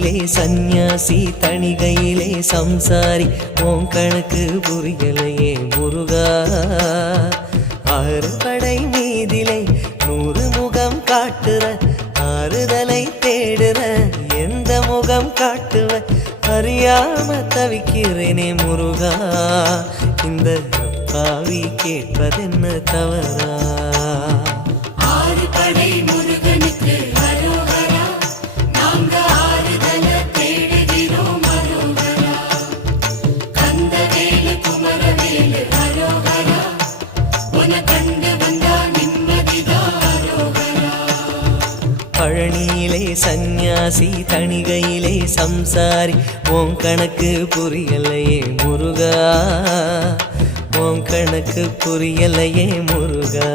பழனியிலே சந்நியாசி தணிகையிலே சம்சாரி உன் கணக்கு புரியலையே முருகா ஆறு படை மீதிலே 100 முகம் காட்டுற ஆறுதலை தேடுற எந்த முகம் காட்டுவ அறியாம தவிக்கிறேனே முருகா இந்த பாவி கேட்பதென்ன தவறா ஆறு படை முருகனுக்கு அரோகரா நாங்க ஆறுதல தேடுகிறோம் அரோகரா கந்தவேலு குமரவேலு அரோகரா உன கண்டு வந்தா நிம்மதிதான் அரோகரா பழனியிலே சந்நியாசி தணிகையிலே சம்சாரி உன் கணக்கு புரியலையே முருகா உன் கணக்கு புரியலையே முருகா